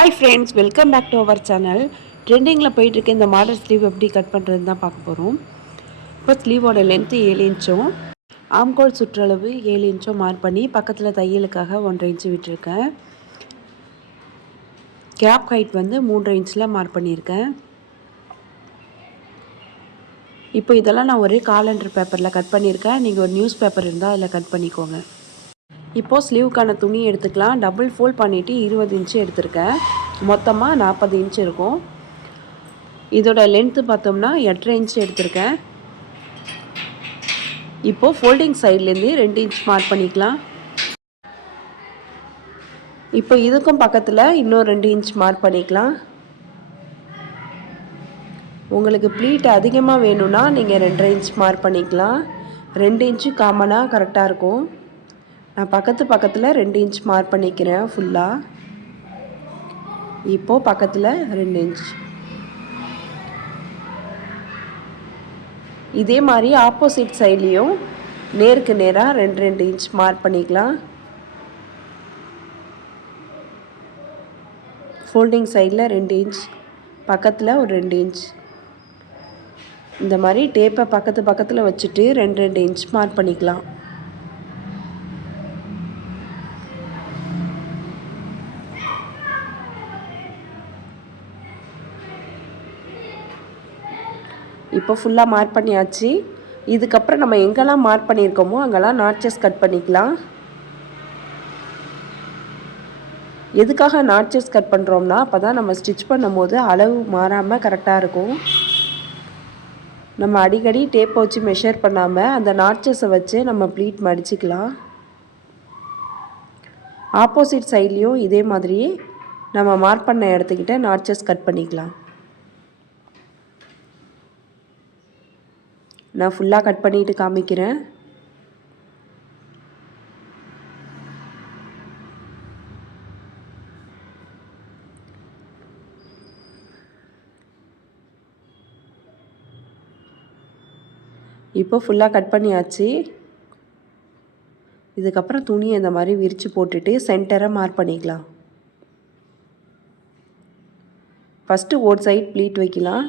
Hi friends, welcome back to our channel. ட்ரெண்டிங்கில் போயிட்டுருக்க இந்த மாடல் ஸ்லீவ் எப்படி கட் பண்ணுறது தான் பார்க்க போகிறோம். இப்போ ஸ்லீவோட லென்த்து 7 இன்ச்சும் ஆம்கோல் சுற்றளவு 7 இன்ச்சும் மார்க் பண்ணி பக்கத்தில் தையலுக்காக 1.5 இன்ச்சு விட்டுருக்கேன். கேப் ஹைட் வந்து 3.5 இன்ச்சில் மார்க் பண்ணியிருக்கேன். இப்போ இதெல்லாம் நான் ஒரு காலண்டர் பேப்பரில் கட் பண்ணியிருக்கேன். நீங்கள் ஒரு நியூஸ் பேப்பர் இருந்தால் அதில் கட் பண்ணிக்கோங்க. இப்போது ஸ்லீவுக்கான துணி எடுத்துக்கலாம். டபுள் ஃபோல்ட் பண்ணிவிட்டு 20 இன்ச்சு எடுத்திருக்கேன். மொத்தமாக 40 இன்ச்சு இருக்கும். இதோட லென்த்து பார்த்தோம்னா 8.5 இன்ச்சு எடுத்திருக்கேன். இப்போது ஃபோல்டிங் சைட்லேருந்து 2 இன்ச் மார்க் பண்ணிக்கலாம். இப்போ இதுக்கும் பக்கத்தில் இன்னும் 2 இன்ச் மார்க் பண்ணிக்கலாம். உங்களுக்கு ப்ளீட் அதிகமாக வேணும்னா நீங்கள் 2.5 இன்ச் மார்க் பண்ணிக்கலாம். 2 இன்ச்சு காமனாக கரெக்டாக இருக்கும். நான் பக்கத்தில் 2 இன்ச் மார்க் பண்ணிக்கிறேன் ஃபுல்லாக. இப்போது பக்கத்தில் 2 இன்ச். இதே மாதிரி ஆப்போசிட் சைட்லேயும் நேருக்கு நேராக 2 இன்ச் மார்க் பண்ணிக்கலாம். ஃபோல்டிங் சைடில் 2 இன்ச், பக்கத்தில் ஒரு 2 இன்ச். இந்த மாதிரி டேப்பை பக்கத்தில் வச்சுட்டு 2 இன்ச் மார்க் பண்ணிக்கலாம். இப்போ ஃபுல்லாக மார்க் பண்ணியாச்சு. இதுக்கப்புறம் நம்ம எங்கெல்லாம் மார்க் பண்ணியிருக்கோமோ அங்கெல்லாம் நாட்சஸ் கட் பண்ணிக்கலாம். எதுக்காக நாட்சஸ் கட் பண்ணுறோம்னா அப்போ தான் நம்ம ஸ்டிச் பண்ணும்போது அளவு மாறாமல் கரெக்டாக இருக்கும். நம்ம அடிக்கடி டேப்பை வச்சு மெஷர் பண்ணாமல் அந்த நாட்சஸை வச்சு நம்ம ப்ளீட் மடிச்சுக்கலாம். ஆப்போசிட் சைட்லேயும் இதே மாதிரியே நம்ம மார்க் பண்ண இடத்துக்கிட்ட நாட்சஸ் கட் பண்ணிக்கலாம். நான் ஃபுல்லாக கட் பண்ணிவிட்டு காமிக்கிறேன். இப்போ ஃபுல்லாக கட் பண்ணியாச்சு. இதுக்கப்புறம் துணியை இந்த மாதிரி விரித்து போட்டுட்டு சென்டரை மார்க் பண்ணிக்கலாம். ஃபஸ்ட்டு ஒரு சைட் ப்ளீட் வைக்கலாம்.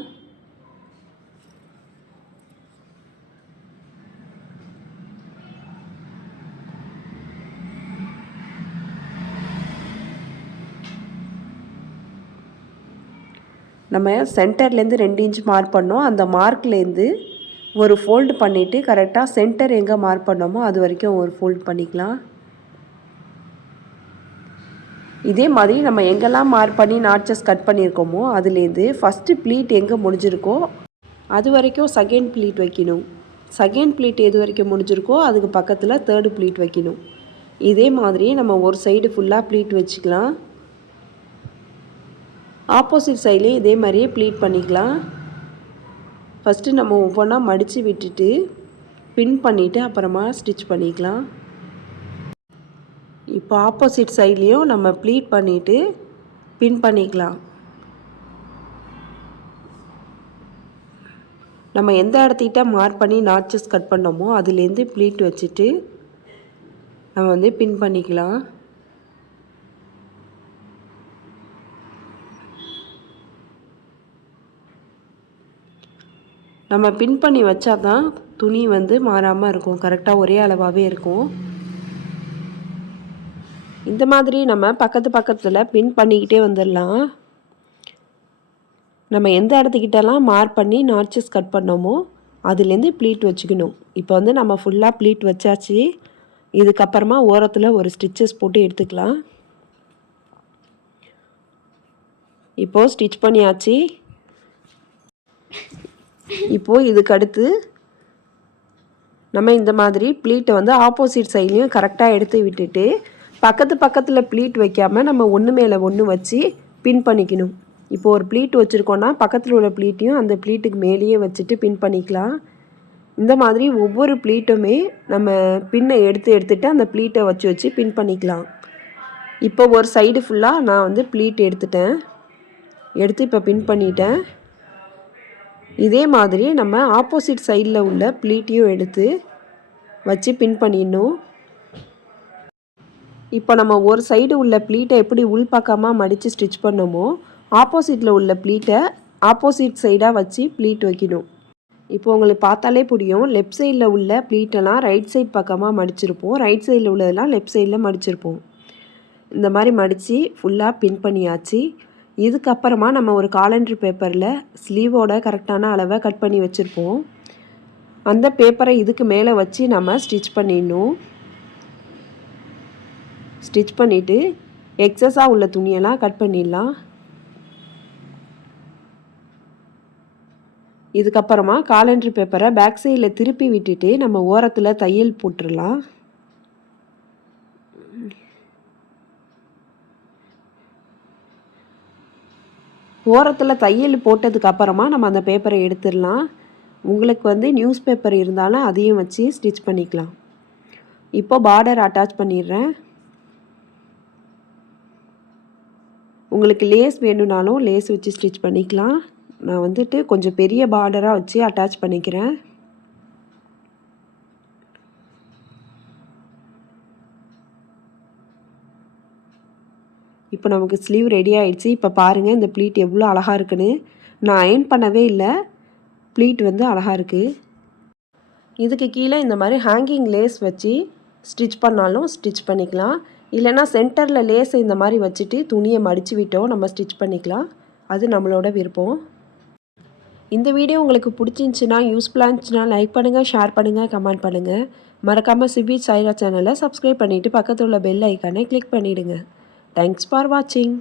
நம்ம சென்டர்லேருந்து 2 இன்ச் மார்க் பண்ணோம். அந்த மார்க்லேருந்து ஒரு ஃபோல்டு பண்ணிவிட்டு கரெக்டாக சென்டர் எங்கே மார்க் பண்ணோமோ அது வரைக்கும் ஒரு ஃபோல்டு பண்ணிக்கலாம். இதே மாதிரி நம்ம எங்கெல்லாம் மார்க் பண்ணி நாட்சஸ் கட் பண்ணியிருக்கோமோ அதுலேருந்து ஃபஸ்ட்டு ப்ளீட் எங்கே முடிஞ்சிருக்கோ அது வரைக்கும் செகண்ட் ப்ளீட் வைக்கணும். செகண்ட் ப்ளீட் எது வரைக்கும் முடிஞ்சிருக்கோ அதுக்கு பக்கத்தில் தேர்டு ப்ளீட் வைக்கணும். இதே மாதிரி நம்ம ஒரு சைடு ஃபுல்லாக ப்ளீட் வச்சுக்கலாம். ஆப்போசிட் சைட்லேயும் இதே மாதிரியே ப்ளீட் பண்ணிக்கலாம். ஃபஸ்ட்டு நம்ம ஒவ்வொன்றா மடித்து விட்டுட்டு பின் பண்ணிவிட்டு அப்புறமா ஸ்டிச் பண்ணிக்கலாம். இப்போ ஆப்போசிட் சைட்லேயும் நம்ம ப்ளீட் பண்ணிவிட்டு பின் பண்ணிக்கலாம். நம்ம எந்த இடத்துக்கிட்ட மார்க் பண்ணி நாட்சஸ் கட் பண்ணோமோ அதுலேருந்து ப்ளீட் வச்சுட்டு நம்ம வந்து பின் பண்ணிக்கலாம். நம்ம பின் பண்ணி வச்சா தான் துணி வந்து மாறாமல் இருக்கும், கரெக்டாக ஒரே அளவாகவே இருக்கும். இந்த மாதிரி நம்ம பக்கத்தில் பின் பண்ணிக்கிட்டே வந்துடலாம். நம்ம எந்த இடத்துக்கிட்டலாம் மார்க் பண்ணி நாட்சஸ் கட் பண்ணோமோ அதுலேருந்து ப்ளீட் வச்சுக்கணும். இப்போ வந்து நம்ம ஃபுல்லாக ப்ளீட் வச்சாச்சு. இதுக்கப்புறமா ஓரத்தில் ஒரு ஸ்டிச்சஸ் போட்டு எடுத்துக்கலாம். இப்போது ஸ்டிச் பண்ணியாச்சு. இப்போது இதுக்கு அடுத்து நம்ம இந்த மாதிரி ப்ளீட்டை வந்து ஆப்போசிட் சைட்லேயும் கரெக்டாக எடுத்து விட்டுட்டு பக்கத்தில் ப்ளீட் வைக்காமல் நம்ம ஒன்று மேலே ஒன்று வச்சு பின் பண்ணிக்கணும். இப்போது ஒரு ப்ளீட் வச்சுருக்கோன்னா பக்கத்தில் உள்ள ப்ளீட்டையும் அந்த ப்ளீட்டுக்கு மேலேயே வச்சுட்டு பின் பண்ணிக்கலாம். இந்த மாதிரி ஒவ்வொரு ப்ளீட்டுமே நம்ம பின்னை எடுத்துட்டு அந்த ப்ளீட்டை வச்சு பின் பண்ணிக்கலாம். இப்போ ஒரு சைடு ஃபுல்லாக நான் வந்து ப்ளீட் எடுத்து இப்போ பின் பண்ணிட்டேன். இதே மாதிரி நம்ம ஆப்போசிட் சைடில் உள்ள ப்ளீட்டையும் எடுத்து வச்சு பின் பண்ணிடணும். இப்போ நம்ம ஒரு சைடு உள்ள ப்ளீட்டை எப்படி உள்பக்கமாக மடித்து ஸ்டிச் பண்ணோமோ ஆப்போசிட்டில் உள்ள ப்ளீட்டை ஆப்போசிட் சைடாக வச்சு ப்ளீட் வைக்கணும். இப்போ உங்களுக்கு பார்த்தாலே புரியும், லெஃப்ட் சைடில் உள்ள ப்ளீட்டெல்லாம் ரைட் சைட் பக்கமாக மடிச்சிருப்போம், ரைட் சைடில் உள்ளதெல்லாம் லெஃப்ட் சைடில் மடிச்சிருப்போம். இந்த மாதிரி மடித்து ஃபுல்லாக பின் பண்ணியாச்சு. இதுக்கப்புறமா நம்ம ஒரு காலண்டர் பேப்பரில் ஸ்லீவோட கரெக்டான அளவை கட் பண்ணி வச்சுருப்போம். அந்த பேப்பரை இதுக்கு மேலே வச்சு நம்ம ஸ்டிச் பண்ணிடணும். ஸ்டிச் பண்ணிவிட்டு எக்ஸஸாக உள்ள துணியெல்லாம் கட் பண்ணிடலாம். இதுக்கப்புறமா காலண்டர் பேப்பரை பேக் சைடில் திருப்பி விட்டுட்டு நம்ம ஓரத்தில் தையல் போட்டுடலாம். ஓரத்தில் தையல் போட்டதுக்கப்புறமா நம்ம அந்த பேப்பரை எடுத்துடலாம். உங்களுக்கு நியூஸ் பேப்பர் இருந்தாலும் அதையும் வச்சு ஸ்டிச் பண்ணிக்கலாம். இப்போ பார்டர் அட்டாச் பண்ணிடுறேன். உங்களுக்கு லேஸ் வேணும்னாலும் லேஸ் வச்சு ஸ்டிச் பண்ணிக்கலாம். நான் கொஞ்சம் பெரிய பார்டராக வச்சு அட்டாச் பண்ணிக்கிறேன். இப்போ நமக்கு ஸ்லீவ் ரெடி ஆகிடுச்சு. இப்போ பாருங்கள் இந்த ப்ளீட் எவ்வளோ அழகாக இருக்குன்னு. நான் அயர்ன் பண்ணவே இல்லை, ப்ளீட் அழகாக இருக்குது. இதுக்கு கீழே இந்த மாதிரி ஹேங்கிங் லேஸ் வச்சு ஸ்டிச் பண்ணாலும் ஸ்டிச் பண்ணிக்கலாம். இல்லைனா சென்டரில் லேஸை இந்த மாதிரி வச்சுட்டு துணியை மடித்து விட்டோம் நம்ம ஸ்டிச் பண்ணிக்கலாம். அது நம்மளோட விருப்பம். இந்த வீடியோ உங்களுக்கு பிடிச்சிருந்துச்சின்னா, யூஸ்ஃபுல்லாக இருந்துச்சுன்னா லைக் பண்ணுங்கள், ஷேர் பண்ணுங்கள், கமெண்ட் பண்ணுங்கள். மறக்காமல் சிவி சாய்ரா சேனலை சப்ஸ்கிரைப் பண்ணிவிட்டு பக்கத்தில் உள்ள பெல் ஐக்கானை கிளிக் பண்ணிவிடுங்க. Thanks for watching.